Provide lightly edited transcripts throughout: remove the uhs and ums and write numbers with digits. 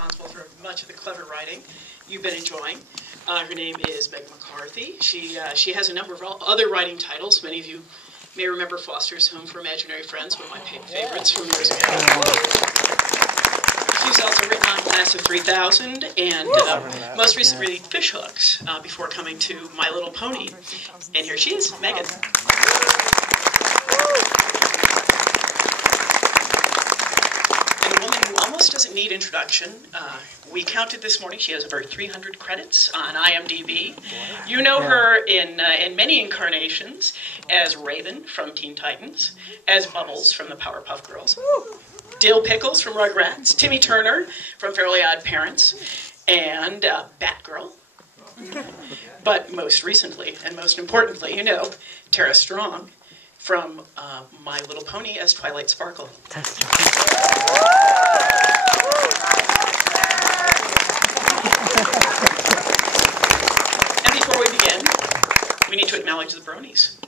responsible for much of the clever writing you've been enjoying. Her name is Meghan McCarthy. She has a number of other writing titles. Many of you may remember Foster's Home for Imaginary Friends, one of my favorites from years ago. She's also written on Class of 3000 and most recently Fish Hooks before coming to My Little Pony. And here she is, Meghan. Almost doesn't need introduction. We counted this morning. She has over 300 credits on IMDb. You know her in many incarnations as Raven from Teen Titans, as Bubbles from the Powerpuff Girls, Dill Pickles from Rugrats, Timmy Turner from Fairly Odd Parents, and Batgirl. But most recently, and most importantly, you know, Tara Strong from My Little Pony as Twilight Sparkle. And before we begin, we need to acknowledge the bronies.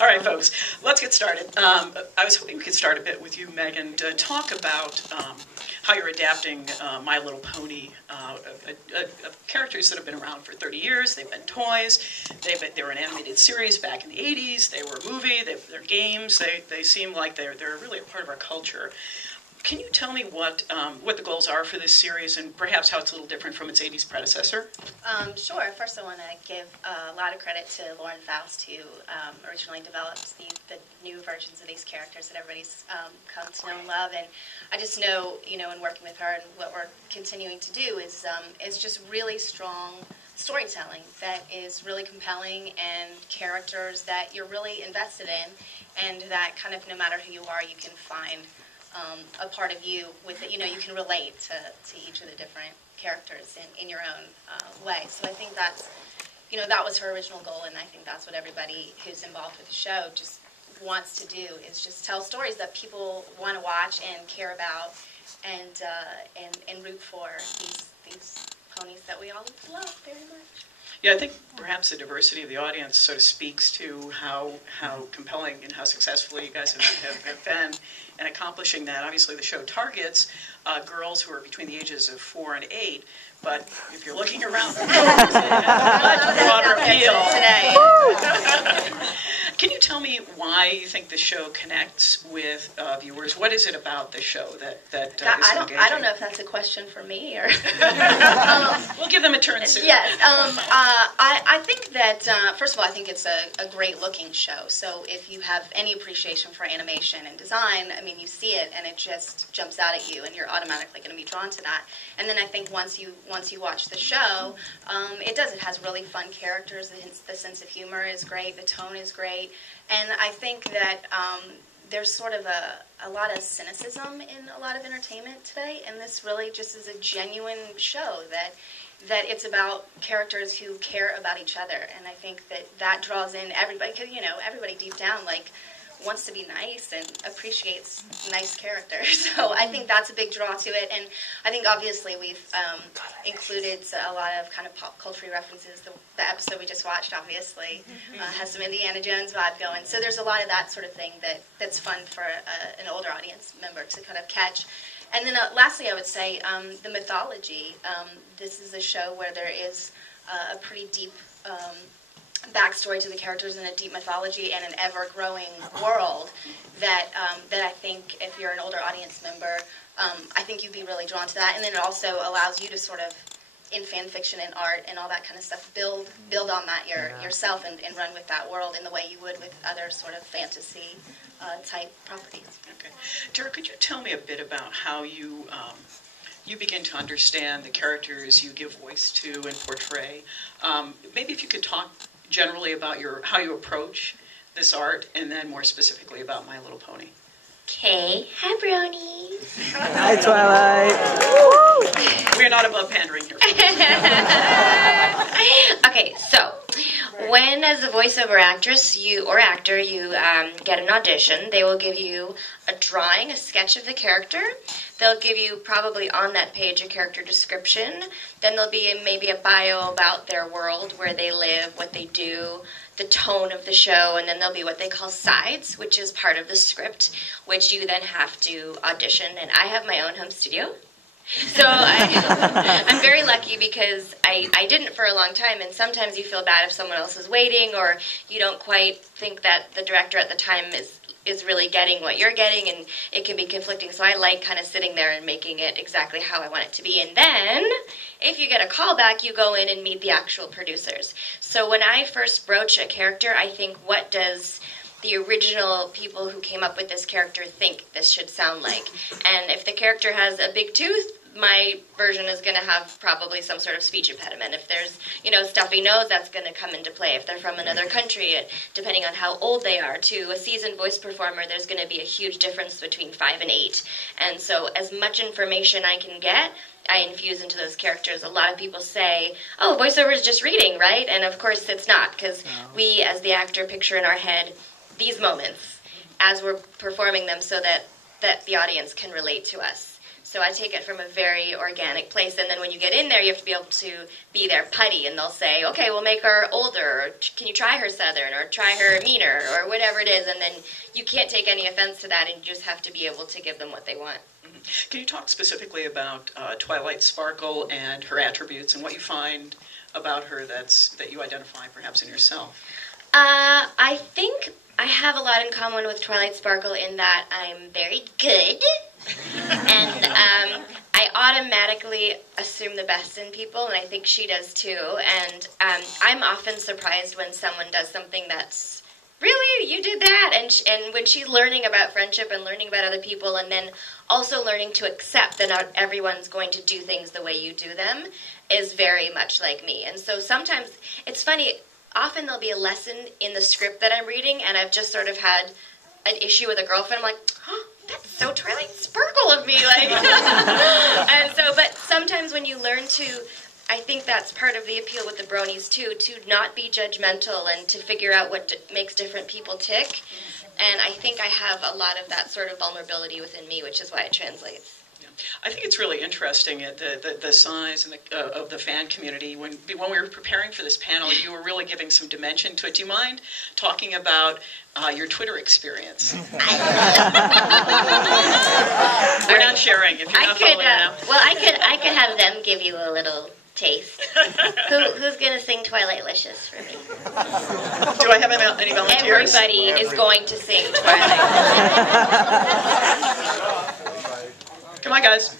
All right, folks, let's get started. I was hoping we could start a bit with you, Meghan, to talk about how you're adapting My Little Pony, characters that have been around for 30 years. They've been toys. They were an animated series back in the 80s. They were a movie. They're games. They seem like they're really a part of our culture. Can you tell me what the goals are for this series and perhaps how it's a little different from its 80s predecessor? Sure. First, I want to give a lot of credit to Lauren Faust, who originally developed the new versions of these characters that everybody's come to know and love. And I just know, in working with her and what we're continuing to do is just really strong storytelling that is really compelling and characters that you're really invested in, and that kind of no matter who you are, you can find a part of you with it. You can relate to each of the different characters in your own way. So I think that's, that was her original goal, and I think that's what everybody who's involved with the show just wants to do, is just tell stories that people want to watch and care about and root for these ponies that we all love very much. Yeah, I think perhaps the diversity of the audience sort of speaks to how compelling and how successful you guys have been in accomplishing that. Obviously, the show targets girls who are between the ages of 4 and 8, but if you're looking around, it's a much broader appeal today. Can you tell me why you think the show connects with viewers? What is it about the show that is engaging? I don't know if that's a question for me or. We'll give them a turn soon. Yes, I think that first of all, I think it's a great looking show. So if you have any appreciation for animation and design, I mean, you see it and it just jumps out at you, and you're automatically going to be drawn to that. And then I think once you watch the show, it has really fun characters. The sense of humor is great. The tone is great. And I think that there's sort of a lot of cynicism in a lot of entertainment today, and this really just is a genuine show that it's about characters who care about each other, and I think that draws in everybody, because everybody deep down wants to be nice and appreciates nice characters. So I think that's a big draw to it, and I think obviously we've included a lot of kind of pop culture references. The episode we just watched obviously has some Indiana Jones vibe going, so there's a lot of that sort of thing that's fun for an older audience member to kind of catch. And then lastly, I would say the mythology. This is a show where there is a pretty deep backstory to the characters and a deep mythology and an ever-growing world that I think if you're an older audience member, I think you'd be really drawn to that. And then it also allows you to sort of, in fan fiction and art and all that kind of stuff, build on that yourself and run with that world in the way you would with other sort of fantasy type properties. Okay. Tara, could you tell me a bit about how you begin to understand the characters you give voice to and portray? Maybe if you could talk generally about how you approach this art, and then more specifically about My Little Pony. Okay. Hi, bronies. Hi, Twilight. We're not above pandering here. Okay, so when as a voiceover actress or actor you get an audition, they will give you a drawing, a sketch of the character. They'll give you probably on that page a character description. Then there'll be maybe a bio about their world, where they live, what they do. the tone of the show, and then there'll be what they call sides, which is part of the script, which you then have to audition. And I have my own home studio. So I'm very lucky because I didn't for a long time, and sometimes you feel bad if someone else is waiting, or you don't quite think that the director at the time is really getting what you're getting, and it can be conflicting. So I like kind of sitting there and making it exactly how I want it to be. And then, if you get a call back, you go in and meet the actual producers. So when I first broach a character, I think, what does the original people who came up with this character think this should sound like? And if the character has a big tooth, my version is going to have probably some sort of speech impediment. If there's, stuffy nose, that's going to come into play. If they're from another country, depending on how old they are, to a seasoned voice performer, there's going to be a huge difference between 5 and 8. And so as much information I can get, I infuse into those characters. A lot of people say, oh, voiceover is just reading, right? And of course it's not, because we, as the actor, picture in our head these moments as we're performing them so that the audience can relate to us. So I take it from a very organic place, and then when you get in there, you have to be able to be their putty, and they'll say, okay, we'll make her older, or can you try her Southern, or try her meaner, or whatever it is, and then you can't take any offense to that, and you just have to be able to give them what they want. Can you talk specifically about Twilight Sparkle and her attributes, and what you find about her that you identify perhaps in yourself? I think I have a lot in common with Twilight Sparkle in that I'm very good, and I automatically assume the best in people, and I think she does too. And I'm often surprised when someone does something that's, really, you did that? And when she's learning about friendship and learning about other people, and then also learning to accept that not everyone's going to do things the way you do them, is very much like me. And so sometimes, it's funny, often there'll be a lesson in the script that I'm reading, and I've just sort of had an issue with a girlfriend. I'm like, oh, that's so Twilight Sparkle of me, like. And so, but sometimes when you learn to, I think that's part of the appeal with the bronies too, to not be judgmental and to figure out what makes different people tick. And I think I have a lot of that sort of vulnerability within me, which is why it translates. I think it's really interesting the size and of the fan community. When we were preparing for this panel, you were really giving some dimension to it. Do you mind talking about your Twitter experience? We're not sharing if you're not following now. Well, I could have them give you a little taste. Who's going to sing Twilightlicious for me? Do I have any volunteers? Everybody is going to sing Twilight. Come on, guys.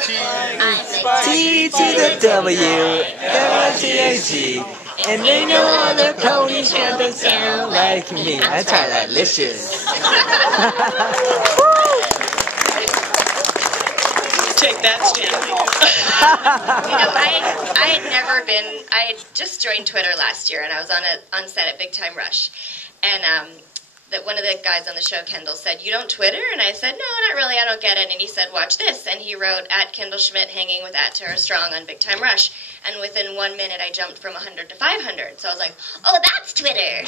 T to the W, L-I-G-A-G. And ain't no other pony show that sound like me. I'm Twilightlicious. Take that, Stanley. I had just joined Twitter last year, and I was on set at Big Time Rush. And that one of the guys on the show, Kendall, said, you don't Twitter? And I said, no, not really, I don't get it. And he said, watch this. And he wrote, @Kendall Schmidt hanging with @Tara Strong on Big Time Rush. And within 1 minute, I jumped from 100 to 500. So I was like, oh, that's Twitter.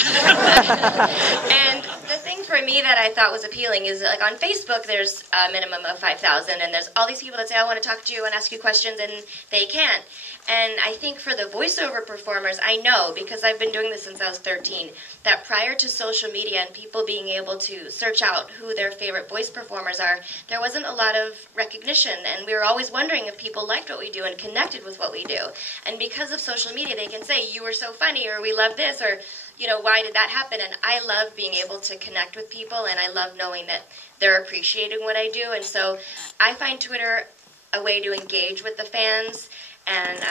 And the thing for me that I thought was appealing is, like, on Facebook, there's a minimum of 5,000. And there's all these people that say, I want to talk to you and ask you questions, and they can't. And I think for the voiceover performers, I know, because I've been doing this since I was 13, that prior to social media and people being able to search out who their favorite voice performers are, there wasn't a lot of recognition, and we were always wondering if people liked what we do and connected with what we do. And because of social media, they can say, you were so funny, or we love this, or, why did that happen? And I love being able to connect with people, and I love knowing that they're appreciating what I do. And so I find Twitter a way to engage with the fans and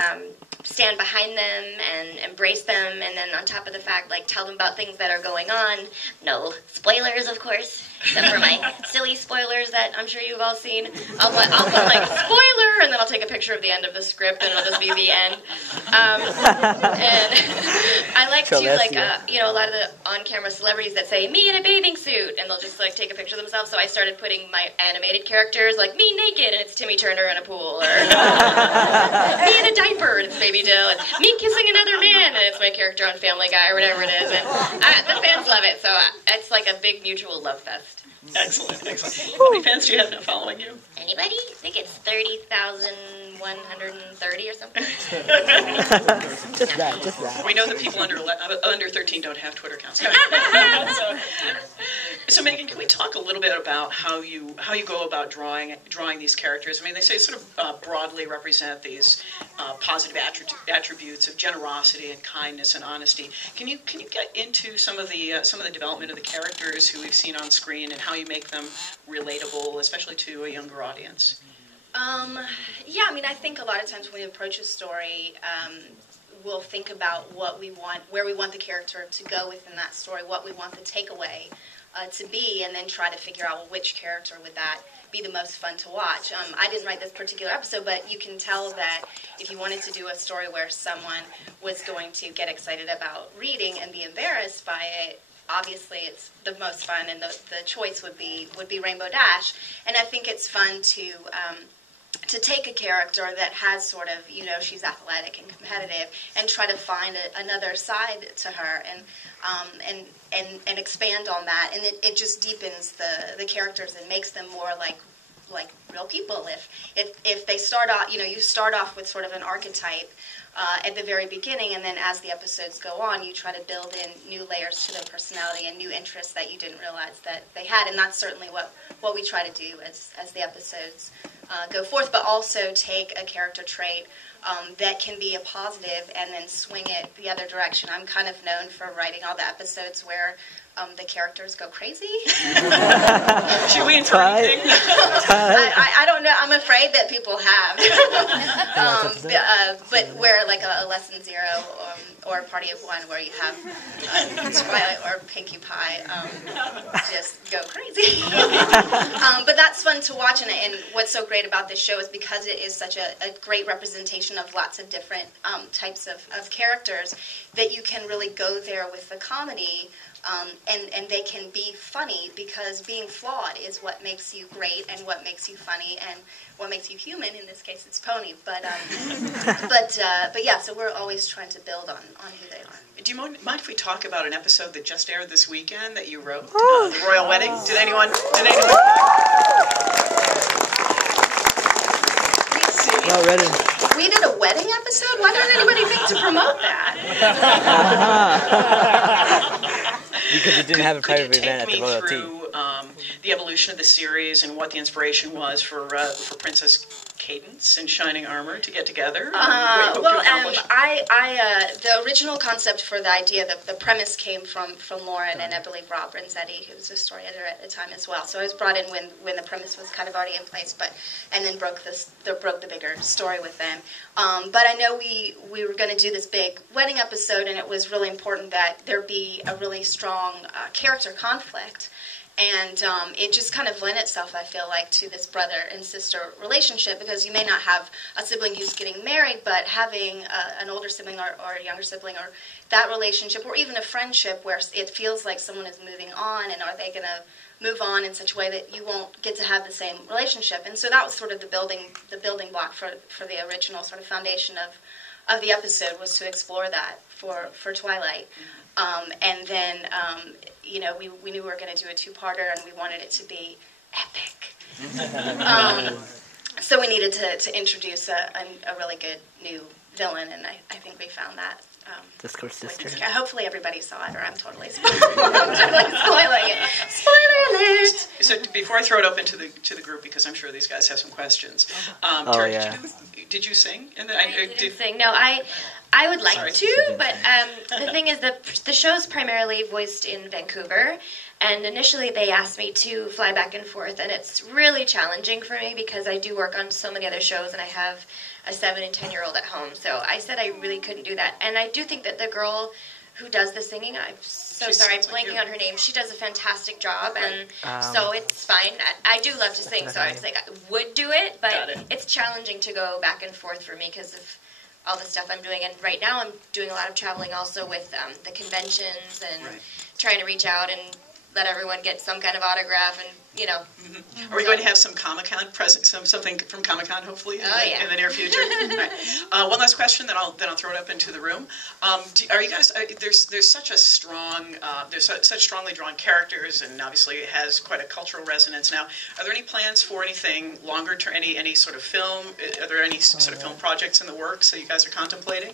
stand behind them and embrace them, and then on top of the fact, like, tell them about things that are going on. No spoilers, of course, except for my silly spoilers that I'm sure you've all seen. I'll put like, spoiler, and then I'll take a picture of the end of the script, and it'll just be the end. And I like to, like, a lot of the on-camera celebrities that say, me in a bathing suit, and they'll just, like, take a picture of themselves, so I started putting my animated characters, like, me naked, and it's Timmy Turner in a pool, or me in a diaper, and it's Baby Dill, and me kissing another man, and it's my character on Family Guy, or whatever it is, and the fans love it, so I it's like a big mutual love fest. Excellent. How many fans do you have now following you? Anybody? I think it's 30,130 or something. Just that. We know that people under 13 don't have Twitter accounts. So Megan, can we talk a little bit about how you go about drawing these characters? I mean, they say sort of broadly represent these positive attributes of generosity and kindness and honesty. Can you get into some of the development of the characters who we've seen on screen and how you make them relatable, especially to a younger audience? Yeah, I mean, I think a lot of times when we approach a story, we'll think about what we want, where we want the character to go within that story, what we want the takeaway to be, and then try to figure out, well, which character would that be the most fun to watch. I didn't write this particular episode, but you can tell that if you wanted to do a story where someone was going to get excited about reading and be embarrassed by it, obviously it's the most fun, and the choice would be Rainbow Dash. And I think it's fun to take a character that has sort of, she's athletic and competitive, and try to find another side to her, and expand on that, and it just deepens the characters and makes them more like real people. If they start off, you start off with sort of an archetype at the very beginning, and then as the episodes go on, you try to build in new layers to their personality and new interests that you didn't realize that they had, and that's certainly what we try to do as the episodes go forth, but also take a character trait that can be a positive and then swing it the other direction. I'm kind of known for writing all the episodes where the characters go crazy. Should we infer anything? I don't know. I'm afraid that people have. But where like a Lesson Zero or a Party of One, where you have Twilight or Pinkie Pie just go crazy. But that's fun to watch, and what's so great about this show is because it is such a great representation of lots of different types of characters, that you can really go there with the comedy. And they can be funny, because being flawed is what makes you great and what makes you funny and what makes you human. In this case, it's Pony. But yeah, so we're always trying to build on who they are. Do you mind if we talk about an episode that just aired this weekend that you wrote, The Royal Wedding? Did anyone? Well, ready. We did a wedding episode? Why didn't anybody think to promote that? Because you didn't have a private event at the Royal Could you take me through the evolution of the series and what the inspiration was for Princess Cadence in shining armor to get together? The original concept for the idea, the premise came from Lauren and I believe Rob Renzetti, who was a story editor at the time as well. So I was brought in when the premise was kind of already in place, and then broke the bigger story with them. But I know we were going to do this big wedding episode, and it was really important that there be a really strong character conflict. And it just kind of lent itself, I feel like, to this brother and sister relationship, because you may not have a sibling who's getting married, but having an older sibling or a younger sibling, or that relationship, or even a friendship where it feels like someone is moving on, and are they going to move on in such a way that you won't get to have the same relationship. And so that was sort of the building block for the original sort of foundation of the episode, was to explore that for Twilight. And then, we knew we were going to do a two-parter, and we wanted it to be epic. So we needed to introduce a really good new villain, and I think we found that. Discord sister. Hopefully everybody saw it, or I'm totally spoiling it. Spoiler alert! So before I throw it up into the group, because I'm sure these guys have some questions. Tara, did you sing? I didn't sing. No, I would like to, but the thing is the show's primarily voiced in Vancouver, and initially they asked me to fly back and forth, and it's really challenging for me because I do work on so many other shows, and I have a 7 and 10-year-old at home, so I said I really couldn't do that. And I do think that the girl who does the singing, I'm so sorry, I'm blanking on her name, she does a fantastic job, and so it's fine. I do love to sing, so I was like, I would do it, but it's challenging to go back and forth for me because of all the stuff I'm doing, and right now I'm doing a lot of traveling also with the conventions and trying to reach out and let everyone get some kind of autograph, and Are we going to have some Comic-Con something from Comic-Con hopefully in the near future? Right. One last question, then I'll throw it up into the room. Are you guys? There's such a strong such strongly drawn characters, and obviously it has quite a cultural resonance now. Are there any plans for anything longer term? Any sort of film? Are there any sort of film projects in the works that you guys are contemplating?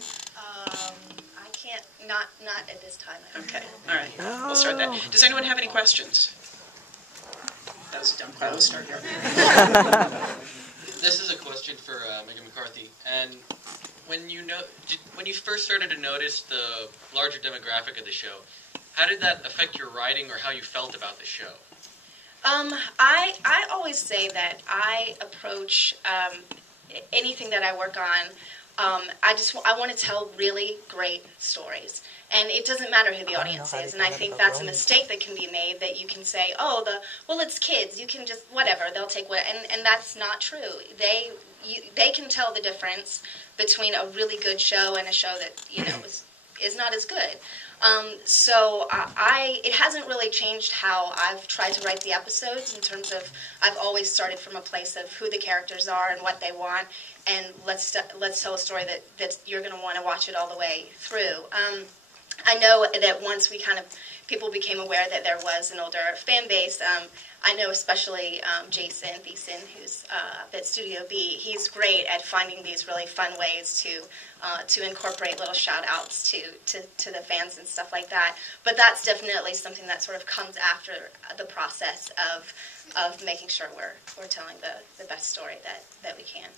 I can't. Not at this time. Okay. All right. We'll start that. Does anyone have any questions? That was a dumb question. We'll start here. This is a question for Meghan McCarthy. And when you first started to notice the larger demographic of the show, how did that affect your writing or how you felt about the show? I always say that I approach anything that I work on. I want to tell really great stories, and it doesn't matter who the audience is. And I think that's a mistake that can be made, that you can say, well, it's kids. You can just whatever, they'll take what, and that's not true. They can tell the difference between a really good show and a show that is not as good. So it hasn't really changed how I've tried to write the episodes, in terms of I've always started from a place of who the characters are and what they want, and let's tell a story that you're going to want to watch it all the way through. I know that once people became aware that there was an older fan base. I know especially Jason Thiessen, who's at Studio B. He's great at finding these really fun ways to incorporate little shout-outs to the fans and stuff like that. But that's definitely something that sort of comes after the process of making sure we're telling the best story that we can.